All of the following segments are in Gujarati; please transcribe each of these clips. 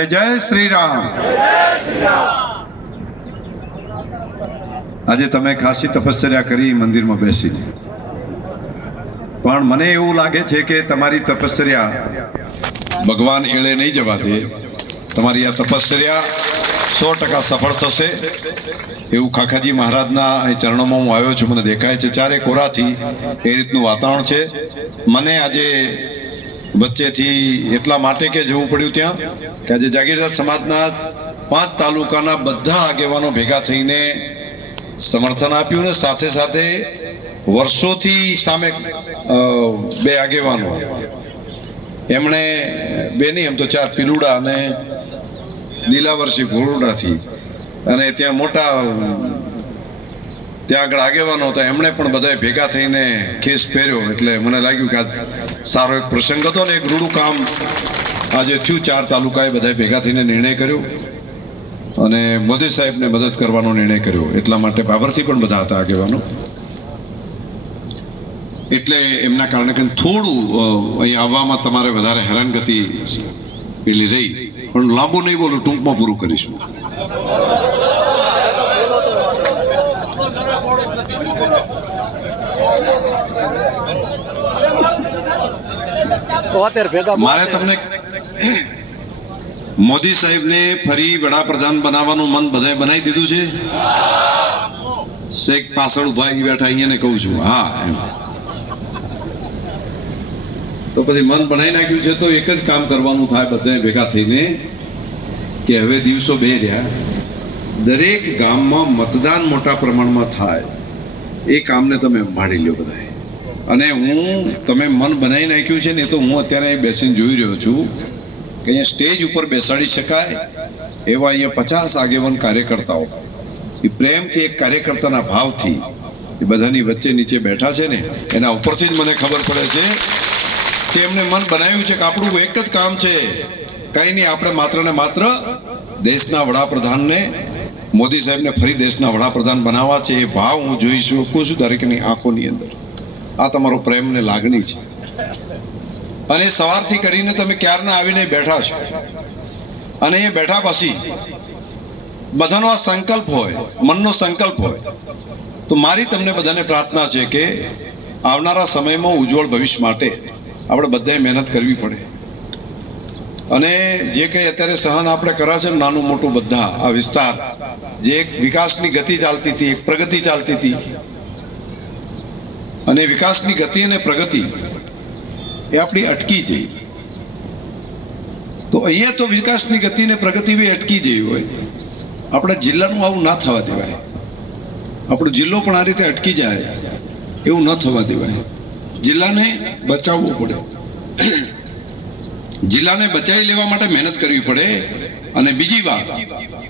જય જય શ્રી રામ આજે તમે ખાસી તપશ્ચર્યા કરી મંદિરમાં બેસી. પણ મને એવું લાગે છે કે તમારી તપશ્ચર્યા ભગવાન એળે નહીં જવા દે. તમારી આ તપશ્ચર્યા સો ટકા સફળ થશે. એવું ખાખાજી મહારાજના અહીં ચરણોમાં હું આવ્યો છું. મને દેખાય છે ચારે કોરાથી એ રીતનું વાતાવરણ છે. મને આજે વચ્ચેથી એટલા માટે કે જવું પડ્યું ત્યાં કે આજે જાગીરદાર સમાજના પાંચ તાલુકાના બધા આગેવાનો ભેગા થઈને સમર્થન આપ્યું ને સાથે સાથે વર્ષોથી સામે બે આગેવાનો. એમણે બે નહીં એમ તો ચાર પિલુડા અને દિલાવરસિંહ ભોરુડાથી. અને ત્યાં મોટા ત્યાં આગળ આગેવાનો હતા. એમણે પણ બધા ભેગા થઈને કેસ પહેર્યો. એટલે મને લાગ્યું કે આ સારો એક પ્રસંગ હતો ને એક રૂડું કામ આજે થયું. ચાર તાલુકાએ બધાએ ભેગા થઈને નિર્ણય કર્યો અને મોદી સાહેબને મદદ કરવાનો નિર્ણય કર્યો. એટલા માટે બાબરથી પણ બધા હતા આગેવાનો. એટલે એમના કારણે કે થોડું અહીં આવવામાં તમારે વધારે હેરાનગતિ પેલી રહી. પણ લાંબુ નહીં બોલું, ટૂંકમાં પૂરું કરીશું. તોતેર ભેગા મારે તમને મોદી સાહેબને ફરી વડાપ્રધાન બનાવવાનું મન બધાએ બનાવી દીધું છે? શેખ પાછળ ઊભા બેઠા અહીંયા કહું છું. હા, એમ. તો પછી મન બનાવી નાખ્યું છે તો એક જ કામ કરવાનું થાય બધા ભેગા થઈને કે હવે દિવસો બે રહ્યા. દરેક ગામમાં મતદાન મોટા પ્રમાણમાં થાય. એ કામને તમે માણી લ્યો બધાએ. અને હું તમે મન બનાવી નાખ્યું છે ને તો હું અત્યારે અહીં બેસીને જોઈ રહ્યો છું કે અહીંયા સ્ટેજ ઉપર બેસાડી શકાય એવા અહીંયા પચાસ આગેવાન કાર્યકર્તાઓ. એ પ્રેમથી એક કાર્યકર્તાના ભાવથી એ બધાની વચ્ચે નીચે બેઠા છે ને, એના ઉપરથી જ મને ખબર પડે છે કે એમને મન બનાવ્યું છે કે આપણું એક જ કામ છે. કંઈ નહીં, આપણે માત્ર ને માત્ર દેશના વડાપ્રધાનને, મોદી સાહેબને ફરી દેશના વડાપ્રધાન બનાવવા છે. એ ભાવ હું જોઈ શકું છું દરેકની આંખોની અંદર. આ તમારો પ્રેમ ને લાગણી છે. અને સવારથી કરીને તમે ક્યારના આવીને બેઠા છો? અને એ બેઠા પછી બધાનો આ સંકલ્પ હોય, મનનો સંકલ્પ હોય, તો મારી તમને બધાને પ્રાર્થના છે કે આવનારા સમયમાં ઉજ્જવળ ભવિષ્ય માટે આપણે બધાએ મહેનત કરવી પડે. અને જે કંઈ અત્યારે સહન આપણે કર્યા છે નાનું મોટું બધા, આ વિસ્તાર, જે એક વિકાસની ગતિ ચાલતી હતી, એક પ્રગતિ ચાલતી હતી અને વિકાસની ગતિ અને પ્રગતિ એ આપણી અટકી જઈ. તો અહીંયા તો વિકાસની ગતિ ને પ્રગતિ બી અટકી જઈ હોય. આપણા જિલ્લાનું આવું ના થવા દેવાય. આપણો જિલ્લો પણ આ રીતે અટકી જાય. એવું ન થવા દેવાય. જિલ્લાને બચાવવો પડે. જિલ્લાને બચાવી લેવા માટે મહેનત કરવી પડે. અને બીજી વાત,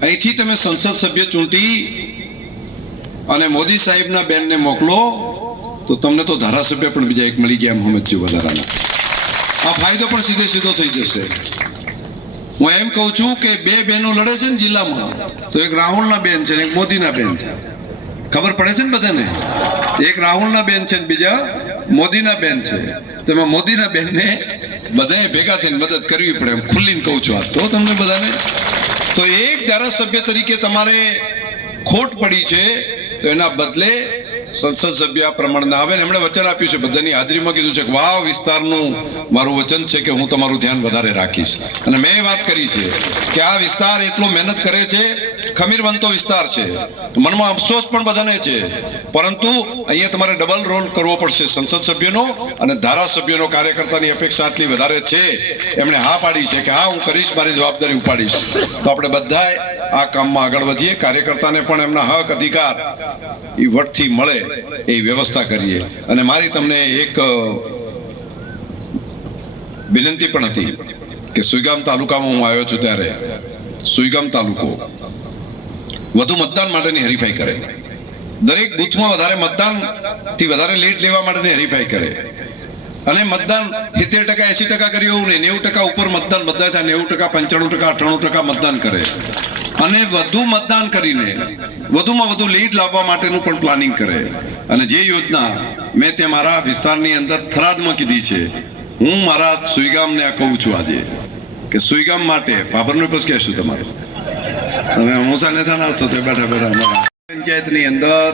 અહીંથી તમે સંસદ સભ્ય ચૂંટી અને મોદી સાહેબના બેનને મોકલો. તો તમને તો ધારાસભ્ય પણ બીજા એક મળી ગયા એમ સમજજો વધારાના. આ ફાયદો પણ સીધે સીધો થઈ જશે. હું એમ કહું છું કે બે બહેનો લડે છે ને જિલ્લામાં, તો એક રાહુલના બેન છે ને એક મોદીના બેન છે. ખબર પડે છે ને બધાને? એક રાહુલના બેન છે ને બીજા મોદીના બેન છે. તો એમાં મોદીના બેનને બધાએ ભેગા થઈને મદદ કરવી પડે એમ ખુલ્લીને કહું છું આ. તો તમને બધાને? તો એક ધારાસભ્ય તરીકે તમારે ખોટ પડી છે, તો એના બદલે સંસદ સભ્ય આ પ્રમાણે આવે ને એમણે વચન આપ્યું છે. બધાની હાજરીમાં કીધું છે કે વાવ વિસ્તારનું મારું વચન છે કે હું તમારું ધ્યાન વધારે રાખીશ. અને મેં વાત કરી છે કે આ વિસ્તાર એટલો મહેનત કરે છે, ખમીરવંતો વિસ્તાર છે. મનમાં અફસોસ પણ બધાને છે. પરંતુ અહીંયા તમારે ડબલ રોલ કરવો પડશે સંસદ સભ્યનો અને ધારાસભ્યનો, કાર્યકર્તાની અપેક્ષા આટલી વધારે છે. એમણે હા પાડી છે કે હા, હું કરીશ, મારી જવાબદારી ઉપાડીશ. તો આપણે બધાએ આ કામમાં આગળ વધીએ. કાર્યકર્તાને પણ એમના હક, અધિકાર એ વટથી મળે એ વ્યવસ્થા કરીએ. અને મારી તમને એક વિનંતી પણ હતી કે સુઈગામ તાલુકામાં હું આવ્યો છું ત્યારે સુઈગામ તાલુકો વધુ મતદાન માટેની હરીફાઈ કરે. દરેક બૂથમાં વધારે મતદાનથી વધારે લીડ લેવા માટેની હરીફાઈ કરે. અને મતદાન સિત્તેર ટકા, એસી ટકા કર્યું એવું નહીં. નેવું ટકા ઉપર મતદાન બધા થાય નેવું ટકા, પંચાણું ટકા અઠાણું ટકા મતદાન કરે. અને વધુ મતદાન કરીને, વધુમાં વધુ લીડ લાવવા માટેનું પણ પ્લાનિંગ કરે. અને જે યોજના મેં તે મારા વિસ્તારની અંદર થરાદમાં કીધી છે, હું મારા સુઈગામને આ કહું છું આજે કે સુઈગામ માટે બાબરનો પછી કહેશું તમારું? તમે નેસા ના છો તે બેઠા બેઠા પંચાયતની અંદર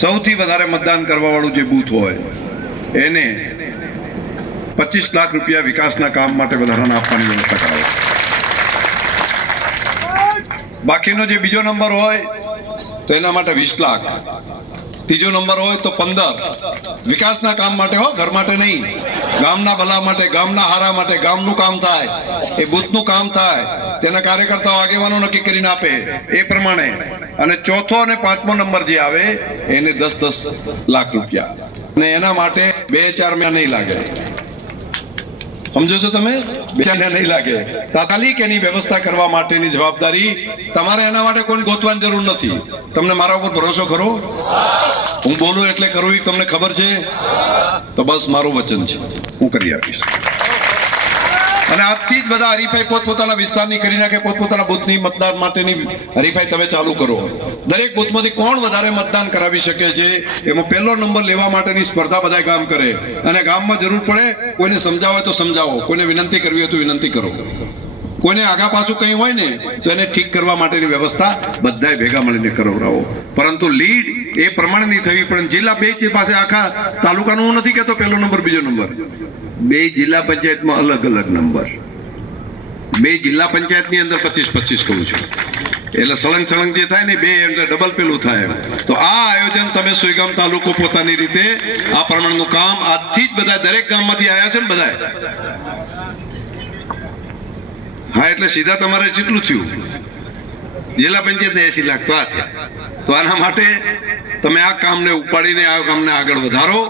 સૌથી વધારે મતદાન કરવાવાળું જે બૂથ હોય એને પચીસ લાખ રૂપિયા વિકાસના કામ માટે વધારાના આપવાની વ્યવસ્થા કરાવે બાકીનો જે બીજો નંબર હોય, તો એના માટે વીસ લાખ. ત્રીજો નંબર હોય, તો પંદર. વિકાસના કામ માટે હો, ઘર માટે નહીં. ગામના ભલા માટે, ગામના હારા માટે, ગામનું કામ થાય. એ બુથનું કામ થાય. તેના કાર્યકર્તાઓ આગેવાનો નક્કી કરીને આપે એ પ્રમાણે. અને ચોથો અને પાંચમો નંબર જે આવે, એને દસ દસ લાખ રૂપિયા. અને એના માટે બે ચાર મહિના નહીં લાગે. સમજો છો તમે? બેચાને નહીં લાગે. તાત્કાલિક એની વ્યવસ્થા કરવા માટેની જવાબદારી તમારે એના માટે કોઈ ગોતવાની જરૂર નથી. તમને મારા ઉપર ભરોસો ખરો? હું બોલું એટલે કરું એ તમને ખબર છે? તો બસ મારું વચન છે. હું કરી આપીશ. અને આજથી જ બધા હરીફાઈ પોતપોતાના વિસ્તારની કરી નાખે, પોતપોતાના બુથની મતદાન માટેની હરીફાઈ તમે ચાલુ કરો. દરેક બુથમાંથી કોણ વધારે મતદાન કરાવી શકે છે, એમાં પહેલો નંબર લેવા માટેની સ્પર્ધા બધા ગામ કરે. અને ગામમાં જરૂર પડે, કોઈને સમજાવો તો સમજાવો. કોઈને વિનંતી કરવી હોય તો વિનંતી કરો. કોઈને આગા પાછું કંઈ હોય ને, તો એને ઠીક કરવા માટેની વ્યવસ્થા બધાએ ભેગા મળીને કરાવો પરંતુ લીડ એ પ્રમાણેની થવી પણ જિલ્લા બે પાસે આખા તાલુકાનું હું નથી કહેતો, પહેલો નંબર, બીજો નંબર. બે જિલ્લા પંચાયતમાં અલગ અલગ નંબર. બે જિલ્લા પંચાયતની અંદર પચીસ પચીસ કહું છું. એટલે સળંગ સળંગ જે થાય ને બે અંદર ડબલ પેલું થાય તો આ આયોજન તમે સુઈગામ તાલુકો પોતાની રીતે આ પ્રમાણનું કામ આજથી જ બધા દરેક ગામમાંથી આવ્યા છે ને બધા હા, એટલે સીધા તમારે જેટલું થયું. જિલ્લા પંચાયતને એસી લાખ તો આ થયા. તો આના માટે તમે આ કામને ઉપાડીને આ કામને આગળ વધારો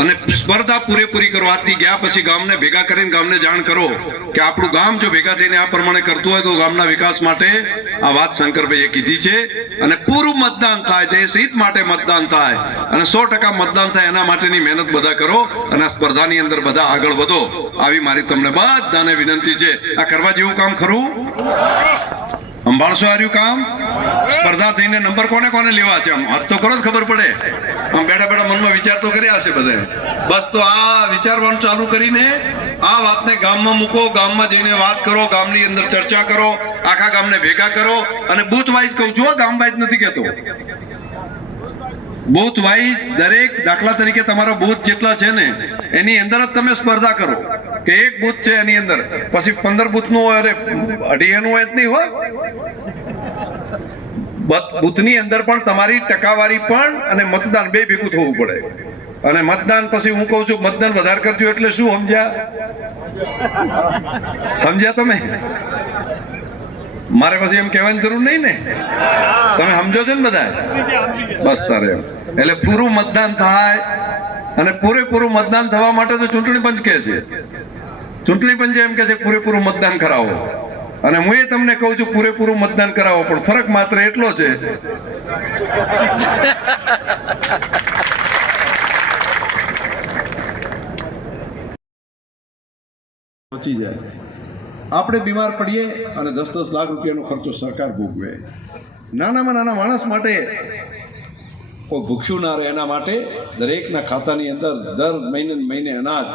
અને સ્પર્ધા પૂરેપૂરી કરો. આજથી ગયા પછી ગામને ભેગા કરીને ગામને જાણ કરો કે આપણું ગામ જો ભેગા થઈને આ પ્રમાણે કરતું હોય તો ગામના વિકાસ માટે આ વાત શંકરભાઈએ કીધી છે અને પૂરું મતદાન થાય, દેશ હિત માટે મતદાન થાય અને સો ટકા મતદાન થાય એના માટેની મહેનત બધા કરો અને આ સ્પર્ધાની અંદર બધા આગળ વધો. આવી મારી તમને બધાને વિનંતી છે. આ કરવા જેવું કામ ખરું? સંભાળશો આર્યું કામ? સ્પર્ધા થઈને નંબર કોને કોને લેવા છે આમ? હાથ તો કરો જ ખબર પડે. આમ બેઠા બેઠા મનમાં વિચાર તો કર્યા હશે બધે. બસ તો આ વિચારવાનું ચાલુ કરીને આ વાતને ગામમાં મૂકો, ગામમાં જઈને વાત કરો, ગામની અંદર ચર્ચા કરો, આખા ગામને ભેગા કરો અને બૂથ વાઇઝ કહું છું ગામ વાઇઝ નથી કહેતો. બૂથ વાઇઝ દરેક દાખલા તરીકે તમારા બૂથ જેટલા છે ને, એની અંદર જ તમે સ્પર્ધા કરો. કે એક બૂથ છે એની અંદર. પછી પંદર બૂથનું હોય, અરે અઢીએનું હોય જ નહીં હોય બૂથની અંદર પણ તમારી ટકાવારી પણ અને મતદાન બે ભેગું થવું પડે. અને મતદાન પછી હું કહું છું, મતદાન વધારે કરજો એટલે શું સમજ્યા? સમજ્યા તમે? મારે પછી એમ કહેવાની જરૂર નહીં ને? તમે સમજો છો ને બધા બસ તારે એટલે પૂરું મતદાન થાય અને પૂરેપૂરું મતદાન થવા માટે તો ચૂંટણી પંચ કહે છે. ચૂંટણી પંચે એમ કહે છે પૂરેપૂરું મતદાન કરાવો. અને હું એ તમને કહું છું, પૂરેપૂરું મતદાન કરાવો, પણ ફરક માત્ર એટલો છે પહોંચી જાય. આપણે બીમાર પડીએ અને દસ દસ લાખ રૂપિયાનો ખર્ચો સરકાર ભોગવે. નાનામાં નાના માણસ માટે, કોઈ ભૂખ્યું ના રહે એના માટે, દરેકના ખાતાની અંદર દર મહિને મહિને અનાજ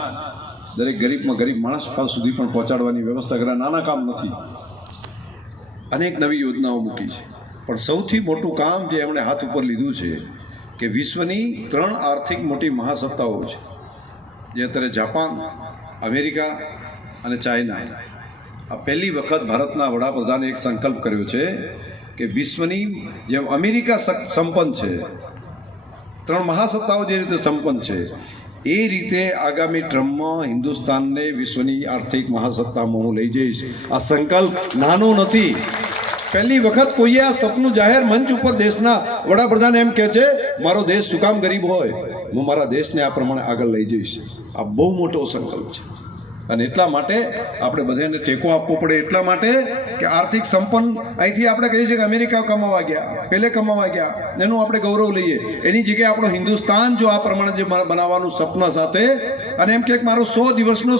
દરેક ગરીબમાં ગરીબ માણસ પાસે સુધી પણ પહોંચાડવાની વ્યવસ્થા કરે નાના કામ નથી. અનેક નવી યોજનાઓ મૂકી છે. પણ સૌથી મોટું કામ જે એમણે હાથ ઉપર લીધું છે કે વિશ્વની ત્રણ આર્થિક મોટી મહાસત્તાઓ છે. જે અત્યારે જાપાન, અમેરિકા અને ચાઇના. આ પહેલી વખત ભારતના વડાપ્રધાને એક સંકલ્પ કર્યો છે કે વિશ્વની જેમ અમેરિકા સંપન્ન છે, ત્રણ મહાસત્તાઓ જે રીતે સંપન્ન છે એ રીતે આગામી ટ્રમ્પમાં હિન્દુસ્તાનને વિશ્વની આર્થિક મહાસત્તામાં હું લઈ જઈશ. આ સંકલ્પ નાનો નથી. પહેલી વખત કોઈએ આ સપનું જાહેર મંચ ઉપર દેશના વડાપ્રધાન એમ કહે છે, મારો દેશ શું કામ ગરીબ હોય? હું મારા દેશને આ પ્રમાણે આગળ લઈ જઈશ. આ બહુ મોટો સંકલ્પ છે. અને એટલા માટે આપણે બધાને ટેકો આપવો પડે એટલા માટે કે આર્થિક સંપન્ન અહીંથી આપણે કહીએ છીએ કે અમેરિકા કમાવા ગયા, પેલે કમાવા ગયા, એનું આપણે ગૌરવ લઈએ. એની જગ્યાએ આપણો હિન્દુસ્તાન જો આ પ્રમાણે જે બનાવવાનું સપના સાથે, અને એમ કે મારો સો દિવસનો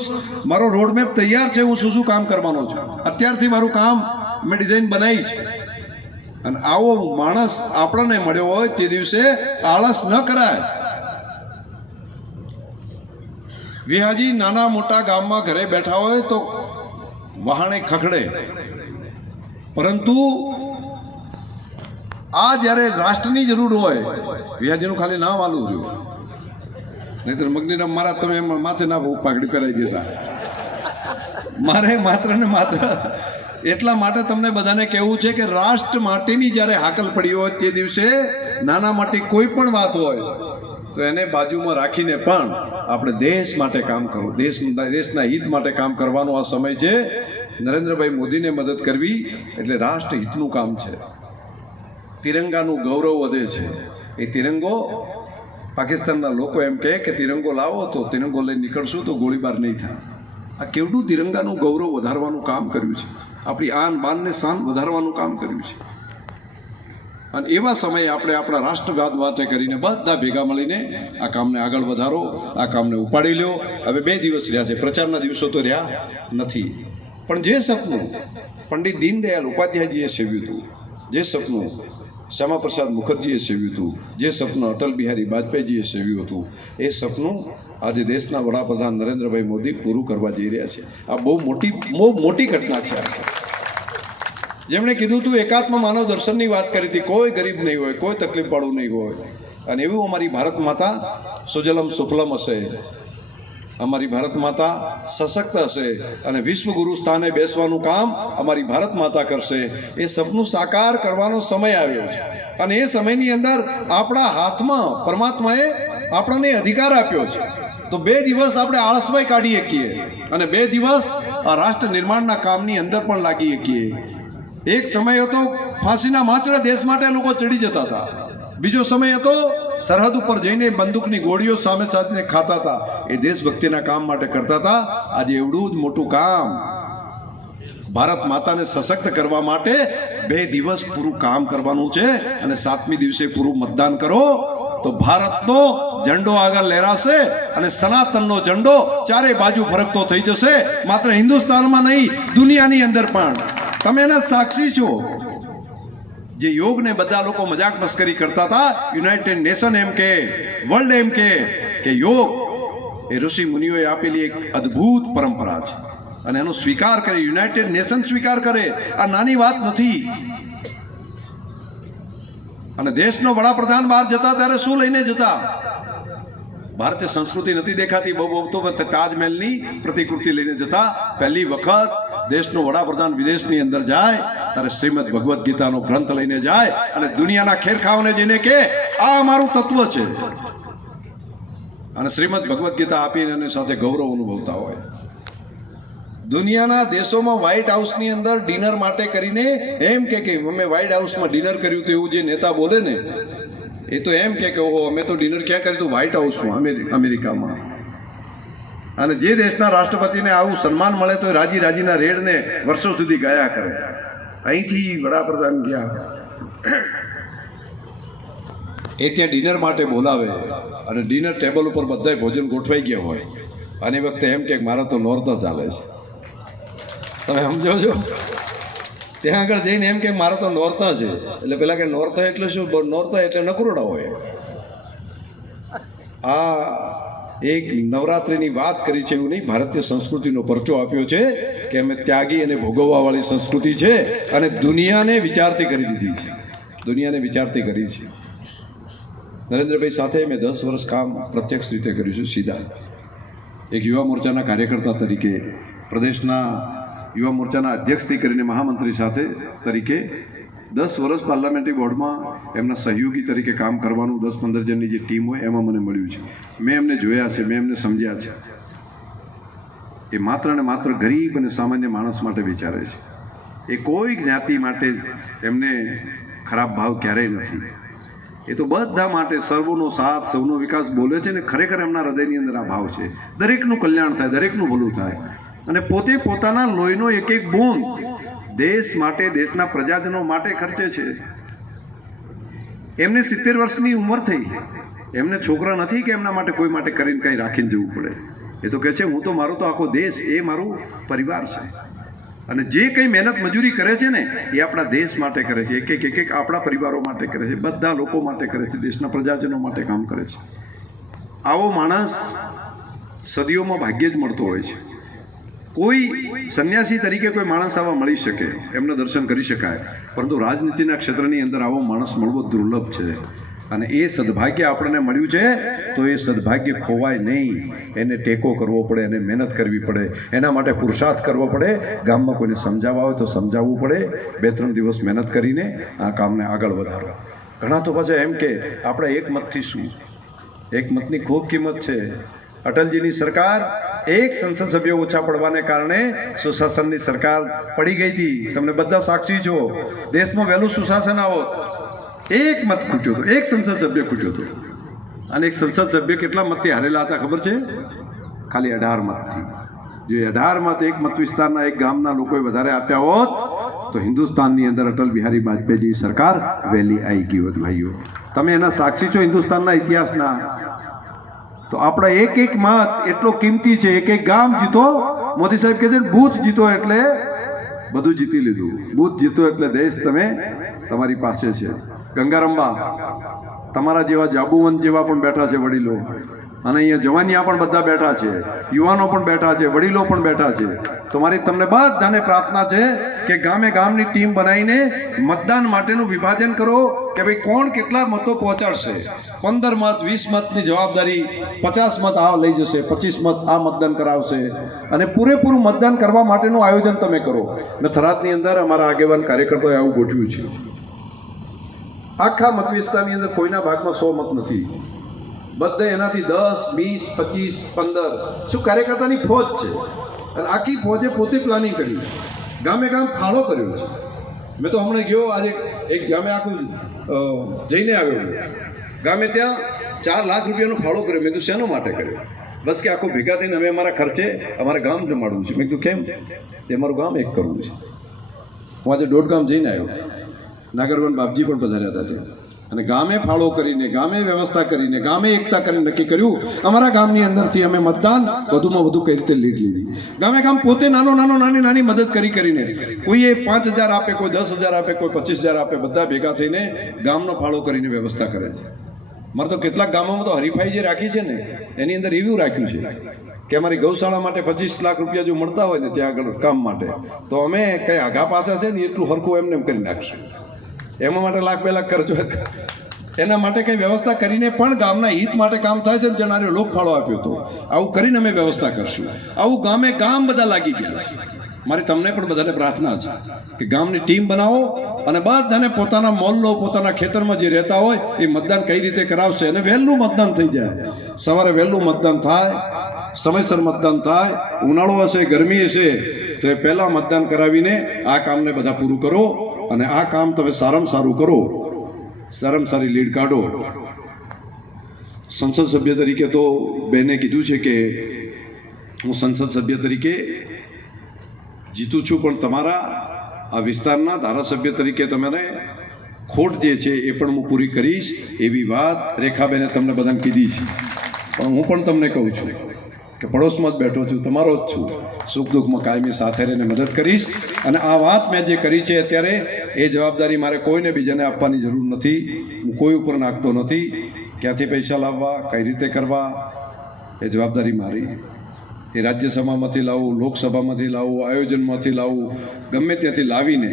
મારો રોડમેપ તૈયાર છે, હું શું શું કામ કરવાનો છું. અત્યારથી મારું કામ મેં ડિઝાઇન બનાવી છે. અને આવો માણસ આપણને મળ્યો હોય તે દિવસે આળસ ન કરાય. વિહાજી, નાના મોટા ગામમાં ઘરે બેઠા હોય તો વહાણે ખખડે. પરંતુ આ જ્યારે રાષ્ટ્રની જરૂર હોય વ્યાજીનું ખાલી નામ આલું રહ્યું. નહીતર મગનીના મારા તમે એમ માથે ના પાઘડી પહેરાઈ દેતા. મારે માત્ર ને માત્ર એટલા માટે તમને બધાને કહેવું છે કે રાષ્ટ્ર માટેની જ્યારે હાકલ પડી હોય તે દિવસે નાના મોટી કોઈ પણ વાત હોય તો એને બાજુમાં રાખીને પણ આપણે દેશ માટે કામ કરવું દેશ દેશના હિત માટે કામ કરવાનો આ સમય છે. નરેન્દ્રભાઈ મોદીને મદદ કરવી એટલે રાષ્ટ્ર હિતનું કામ છે. તિરંગાનું ગૌરવ વધે છે. એ તિરંગો પાકિસ્તાનના લોકો એમ કહે કે તિરંગો લાવો તો તિરંગો લઈને નીકળશું તો ગોળીબાર નહીં થાય. આ કેવડું તિરંગાનું ગૌરવ વધારવાનું કામ કર્યું છે. આપણી આન બાનને શાન વધારવાનું કામ કર્યું છે. અને એવા સમયે આપણે આપણા રાષ્ટ્રવાદ માટે કરીને બધા ભેગા મળીને આ કામને આગળ વધારો, આ કામને ઉપાડી લ્યો. હવે બે દિવસ રહ્યા છે, પ્રચારના દિવસો તો રહ્યા નથી. પણ જે સપનું પંડિત દીનદયાલ ઉપાધ્યાયજીએ સેવ્યું હતું, જે સપનું શ્યામાપ્રસાદ મુખર્જીએ સેવ્યું હતું, જે સપનું અટલ બિહારી વાજપેયીજીએ સેવ્યું હતું, એ સપનું આજે દેશના વડાપ્રધાન નરેન્દ્રભાઈ મોદી પૂરું કરવા જઈ રહ્યા છે. આ બહુ મોટી બહુ મોટી ઘટના છે આ. જેમણે કીધું હતું એકાત્મ માનવ દર્શનની વાત કરી હતી. કોઈ ગરીબ નહીં હોય, કોઈ તકલીફવાળું નહીં હોય. અને એવું અમારી ભારત માતા સુજલમ સુફલમ હશે. અમારી ભારત માતા સશક્ત હશે અને વિશ્વગુરુ સ્થાને બેસવાનું કામ અમારી ભારત માતા કરશે. એ સપનું સાકાર કરવાનો સમય આવ્યો છે. અને એ સમયની અંદર આપણા હાથમાં પરમાત્માએ આપણને અધિકાર આપ્યો છે. તો બે દિવસ આપણે આળસમય કાઢી શકીએ અને બે દિવસ આ રાષ્ટ્ર નિર્માણના કામની અંદર પણ લાગી શકીએ. એક સમય હતો ફાંસીના માત્ર દેશ માટે લોકો ચડી જતા હતા. બીજો સમય હતો સરહદ ઉપર જઈને બંદૂકની ગોળીઓ સામે સાથે ખાતા હતા. એ દેશભક્તિના કામ માટે કરતા હતા. આજે એવડું જ મોટું કામ. ભારત માતાને સશક્ત કરવા માટે બે દિવસ પૂરું કામ કરવાનું છે અને સાતમી દિવસે પૂરું મતદાન કરો તો ભારતનો ઝંડો આગળ લહેરાશે અને સનાતનનો ઝંડો ચારે બાજુ ફરકતો થઈ જશે. માત્ર હિન્દુસ્તાનમાં નહીં, દુનિયાની અંદર પણ. તમે એના સાક્ષી છો. જે યોગને બધા લોકો મજાક મસ્કરી કરતા હતા યુનાઇટેડ નેશન એમ કે વર્લ્ડ એમ કે કે યોગ એ ઋષિ મુનિઓએ આપેલી એક અદ્ભુત પરંપરા છે. અને એનો સ્વીકાર કરે યુનાઇટેડ નેશન સ્વીકાર કરે, આ નાની વાત નથી. અને દેશનો વડાપ્રધાન બહાર જતા ત્યારે શું લઈને જતા? ભારતીય સંસ્કૃતિ નથી દેખાતી, બહુ બહુ તો તાજમહેલની પ્રતિકૃતિ લઈને જતા. પહેલી વખત દેશનો વડાપ્રધાન વિદેશની અંદર જાય, ત્યારે શ્રીમદ ભગવદ્ ગીતાનો ગ્રંથ લઈને જાય અને દુનિયાના ખેરખાઓને જઈને કે આ અમારું તત્વ છે. અને શ્રીમદ ભગવદ્ ગીતા આપીને એની સાથે ગૌરવ અનુભવતા હોય. દુનિયાના દેશોમાં વ્હાઇટ હાઉસની અંદર ડિનર માટે કરીને એમ કે અમે વ્હાઇટ હાઉસમાં ડિનર કર્યું તો એવું જે નેતા બોલે ને, એ તો એમ કે ઓહો, અમે તો ડિનર ક્યાં કર્યું? હતું વ્હાઇટ હાઉસમાં અમેરિ- અમેરિકામાં. અને જે દેશના રાષ્ટ્રપતિને આવું સન્માન મળે તો રાજી રાજીના રેડને વર્ષો સુધી ગયા કરે. અહીંથી વડાપ્રધાન ગયા. એ ત્યાં ડિનર માટે બોલાવે અને ડિનર ટેબલ ઉપર બધાય ભોજન ગોઠવાઈ ગયા હોય. અને વખતે એમ કે મારા તો નોર્થ ચાલે છે. તમે સમજો છો? ત્યાં આગળ જઈને એમ કે મારો તો નોર્થ છે. એટલે પેલા કે નોર્થ એટલે શું? નોર્થ એટલે નકરોડા હોય. આ એક નવરાત્રિની વાત કરી છે એવું નહીં, ભારતીય સંસ્કૃતિનો પરચો આપ્યો છે કે અમે ત્યાગી અને ભોગવવાવાળી સંસ્કૃતિ છે અને દુનિયાને વિચારતી કરી દીધી છે. દુનિયાને વિચારતી કરી છે. નરેન્દ્રભાઈ સાથે મેં દસ વર્ષ કામ પ્રત્યક્ષ રીતે કર્યું છે, સીધા. એક યુવા મોરચાના કાર્યકર્તા તરીકે, પ્રદેશના યુવા મોરચાના અધ્યક્ષથી કરીને મહામંત્રી સાથે તરીકે દસ વર્ષ પાર્લામેન્ટરી બોર્ડમાં એમના સહયોગી તરીકે કામ કરવાનું દસ પંદર જણની જે ટીમ હોય એમાં મને મળ્યું છે. મેં એમને જોયા છે, મેં એમને સમજ્યા છે. એ માત્ર ને માત્ર ગરીબ અને સામાન્ય માણસ માટે વિચારે છે. એ કોઈ જ્ઞાતિ માટે એમને ખરાબ ભાવ ક્યારેય નથી. એ તો બધા માટે સર્વનો સાથ સૌનો વિકાસ બોલે છે ને ખરેખર એમના હૃદયની અંદર આ ભાવ છે. દરેકનું કલ્યાણ થાય, દરેકનું ભલું થાય. અને પોતે પોતાના લોહીનો એક એક બૂંદ દેશ માટે, દેશના પ્રજાજનો માટે ખર્ચે છે. એમને સિત્તેર વર્ષની ઉંમર થઈ. એમને છોકરા નથી કે એમના માટે કોઈ માટે કરીને કંઈ રાખીને જવું પડે. એ તો કહે છે, હું તો મારો તો આખો દેશ, એ મારું પરિવાર છે. અને જે કંઈ મહેનત મજૂરી કરે છે ને, એ આપણા દેશ માટે કરે છે. એક એક એક એક આપણા પરિવારો માટે કરે છે. બધા લોકો માટે કરે છે. દેશના પ્રજાજનો માટે કામ કરે છે. આવો માણસ સદીઓમાં ભાગ્યે જ મળતો હોય છે. કોઈ સંન્યાસી તરીકે કોઈ માણસ આવા મળી શકે, એમને દર્શન કરી શકાય. પરંતુ રાજનીતિના ક્ષેત્રની અંદર આવો માણસ મળવો દુર્લભ છે. અને એ સદભાગ્ય આપણને મળ્યું છે, તો એ સદભાગ્ય ખોવાય નહીં. એને ટેકો કરવો પડે, એને મહેનત કરવી પડે. એના માટે પુરુષાર્થ કરવો પડે. ગામમાં કોઈને સમજાવવા હોય તો સમજાવવું પડે. બે ત્રણ દિવસ મહેનત કરીને આ કામને આગળ વધારો. ઘણા તો પાછા એમ કે, આપણે એક મતથી શું? એક મતની ખૂબ કિંમત છે. અટલજીની સરકાર એક સંસદ સભ્ય ઓછા પડવાને કારણે સુશાસનની સરકાર પડી ગઈ હતી. તમને બધા સાક્ષી છો. દેશમાં વહેલું સુશાસન આવો. એક મત ખૂટ્યો હતો. એક સંસદ સભ્ય ખૂટ્યો હતો. અને એક સંસદ સભ્ય કેટલા મતથી હારેલા હતા ખબર છે? ખાલી અઢાર મતથી જો અઢાર મત એક મત વિસ્તારના એક ગામના લોકોએ વધારે આપ્યા હોત, તો હિન્દુસ્તાનની અંદર અટલ બિહારી વાજપેયીની સરકાર વહેલી આવી ગઈ હોત, ભાઈઓ. તમે એના સાક્ષી છો હિન્દુસ્તાનના ઇતિહાસના? તો આપણા એક એક મત એટલો કિંમતી છે, એક એક ગામ જીતો. મોદી સાહેબ કહે છે, બૂથ જીતો એટલે બધું જીતી લીધું. બૂથ જીતો એટલે દેશ તમે, તમારી પાસે છે. ગંગારંબા, તમારા જેવા જાબુવંત જેવા પણ બેઠા છે વડીલો. અને અહીંયા જવાનિયા પણ બધા બેઠા છે, યુવાનો પણ બેઠા છે, વડીલો પણ બેઠા છે. તો મારી તમને બધાને પ્રાર્થના છે કે ગામે ગામની ટીમ બનાવીને મતદાન માટેનું વિભાજન કરો કે ભાઈ કોણ કેટલા મતો પહોંચાડશે. પંદર મત, વીસ મતની જવાબદારી, પચાસ મત આ લઈ જશે, પચીસ મત આ મતદાન કરાવશે. અને પૂરેપૂરું મતદાન કરવા માટેનું આયોજન તમે કરો. ને થરાદની અંદર અમારા આગેવાન કાર્યકર્તાઓએ આવું ગોઠવ્યું છે. આખા મત વિસ્તારની અંદર કોઈના ભાગમાં સો મત નથી. બધે એનાથી દસ, વીસ, પચીસ, પંદર. શું કાર્યકર્તાની ફોજ છે? અને આખી ફોજે પોતે પ્લાનિંગ કર્યું ગામે ગામ ફાળો કર્યો છે. મેં તો હમણાં ગયો, આજે એક ગામે આખું જઈને આવ્યો ગામે ત્યાં ચાર લાખ રૂપિયાનો ફાળો કર્યો. મેં કીધું, શેનો માટે કર્યો? બસ કે આખું ભેગા થઈને અમે અમારા ખર્ચે અમારે ગામ જમાડવું છે. મેં કીધું, કેમ? તે અમારું ગામ એક કરવું છે. હું આજે દોઢ ગામ જઈને આવ્યો. નાગરવન બાપજી પણ પધાર્યા હતા ત્યાં. અને ગામે ફાળો કરીને, ગામે વ્યવસ્થા કરીને, ગામે એકતા કરીને નક્કી કર્યું, અમારા ગામની અંદરથી અમે મતદાન વધુમાં વધુ કઈ રીતે લીડ લીધી. ગામે ગામ પોતે નાનો નાનો, નાની નાની મદદ કરી કરીને, કોઈએ પાંચ હજાર આપે, કોઈ દસ હજાર આપે, કોઈ પચીસ હજાર આપે, બધા ભેગા થઈને ગામનો ફાળો કરીને વ્યવસ્થા કરે છે. મારે તો કેટલાક ગામોમાં તો હરીફાઈ જે રાખી છે ને, એની અંદર એવું રાખ્યું છે કે અમારી ગૌશાળા માટે પચીસ લાખ રૂપિયા જો મળતા હોય ને ત્યાં આગળ કામ માટે, તો અમે કંઈ આઘા પાછા છે ને એટલું હરખું એમને એમ કરી નાખશું. એમાં માટે લાખ બે લાખ ખર્ચો એના માટે કંઈ વ્યવસ્થા કરીને પણ ગામના હિત માટે કામ થાય છે ને જણારે લોક ફાળો આપ્યો હતો. આવું કરીને અમે વ્યવસ્થા કરશું. આવું ગામે ગામ બધા લાગી ગયા. મારી તમને પણ બધાને પ્રાર્થના છે કે ગામની ટીમ બનાવો અને બધાને પોતાના મોલ્લો, પોતાના ખેતરમાં જે રહેતા હોય એ મતદાન કઈ રીતે કરાવશે અને વહેલું મતદાન થઈ જાય. સવારે વહેલું મતદાન થાય, સમયસર મતદાન થાય, ઉનાળો હશે, ગરમી હશે, તો એ પહેલાં મતદાન કરાવીને આ કામને બધા પૂરું કરો. અને આ કામ તમે સારામાં સારું કરો. સારામાં સારી લીડ કાઢો. સંસદ સભ્ય તરીકે તો બેને કીધું છે કે હું સંસદ સભ્ય તરીકે જીતું છું, પણ તમારા આ વિસ્તારના ધારાસભ્ય તરીકે તમારે ખોટ જે છે એ પણ હું પૂરી કરીશ એવી વાત રેખાબેને તમને બધાને કીધી છે. પણ હું પણ તમને કહું છું કે પડોશમાં જ બેઠો છું, તમારો જ છું. સુખ દુઃખમાં કાયમી સાથે રહીને મદદ કરીશ. અને આ વાત મેં જે કરી છે અત્યારે એ જવાબદારી મારે કોઈને બીજાને આપવાની જરૂર નથી, હું કોઈ ઉપર નાખતો નથી. ક્યાંથી પૈસા લાવવા, કઈ રીતે કરવા, એ જવાબદારી મારી. એ રાજ્યસભામાંથી લાવવું લોકસભામાંથી લાવવું આયોજનમાંથી લાવવું ગમે ત્યાંથી લાવીને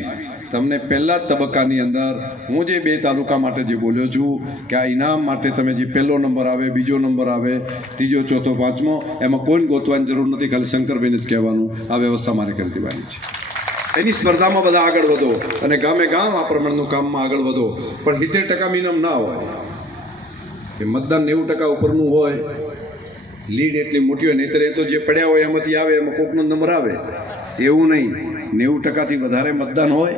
તમને પહેલા જ તબક્કાની અંદર હું જે બે તાલુકા માટે જે બોલ્યો છું, કે આ ઇનામ માટે તમે જે પહેલો નંબર આવે, બીજો નંબર આવે, ત્રીજો, ચોથો, પાંચમો, એમાં કોઈને ગોતવાની જરૂર નથી, ખાલી શંકરભાઈને જ કહેવાનું. આ વ્યવસ્થા મારે કરી દેવાની છે. એની સ્પર્ધામાં બધા આગળ વધો અને ગામે ગામ આ પ્રમાણનું કામમાં આગળ વધો. પણ સિત્તેર ટકા મિનિમમ ના હોય. કે મતદાન નેવું ટકા ઉપરનું હોય, લીડ એટલી મોટી હોય, નહીતર એ તો જે પડ્યા હોય એમાંથી આવે, એમાં કોકનો નંબર આવે. એવું નહીં. નેવું ટકાથી વધારે મતદાન હોય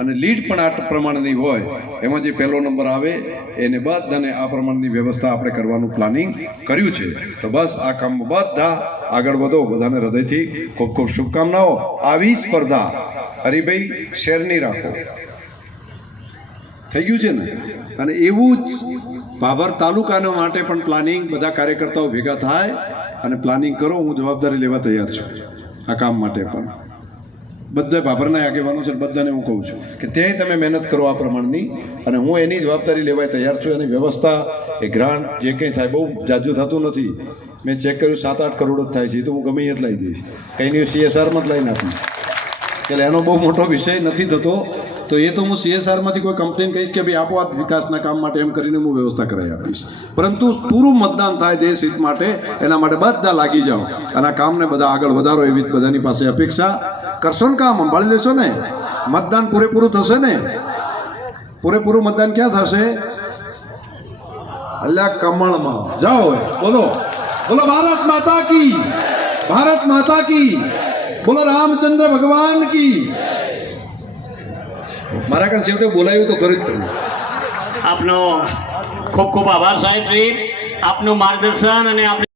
અને લીડ પણ આ પ્રમાણની હોય, એમાં જે પહેલો નંબર આવે, એને બધાને આ પ્રમાણની વ્યવસ્થા આપણે કરવાનું પ્લાનિંગ કર્યું છે. તો બસ આ કામ બધા આગળ વધો, બધાને હૃદયથી ખૂબ ખૂબ શુભકામનાઓ. આવી સ્પર્ધા. હરિભાઈ, શેરની રાખો. થઈ ગયું છે ને? અને એવું જ ભાભર તાલુકાના માટે પણ પ્લાનિંગ, બધા કાર્યકર્તાઓ ભેગા થાય અને પ્લાનિંગ કરો, હું જવાબદારી લેવા તૈયાર છું. આ કામ માટે પણ. બધા ભાભરના આગેવાનો છે બધાને હું કહું છું કે ત્યાંય તમે મહેનત કરો આ પ્રમાણની અને હું એની જવાબદારી લેવાય તૈયાર છું. એની વ્યવસ્થા, એ ગ્રાન્ટ, જે કંઈ થાય, બહુ જાજુ થતું નથી. મેં ચેક કર્યું સાત આઠ કરોડ જ થાય છે, એ તો હું ગમે એ જ લાવી દઈશ. કંઈની સીએસઆરમાં જ લઈ નાખું એટલે એનો બહુ મોટો વિષય નથી થતો. તો એ તો હું સીએસઆરમાંથી કોઈ કમ્પ્લેન કહીશ કે ભાઈ આપો આ વિકાસના કામ માટે એમ કરીને હું વ્યવસ્થા કરાવી આપીશ. પરંતુ પૂરું મતદાન થાય દેશ હિત માટે એના માટે બધા લાગી જાઓ અને આ કામને બધા આગળ વધારો એવી બધાની પાસે અપેક્ષા કરશો ને કામ? સંભાળી લેશો ને? મતદાન પૂરેપૂરું થશે ને? પૂરેપૂરું મતદાન ક્યાં થશે? અલ્યા કમળમાં. જાઓ બોલો. બોલો, ભારત માતા કી. ભારત માતા કી. બોલો, રામચંદ્ર ભગવાન કી. મારા કાન છેવટે બોલાયું તો ખરું જ પડ્યું. આપનો ખૂબ ખૂબ આભાર સાહેબ આપનું માર્ગદર્શન અને આપણી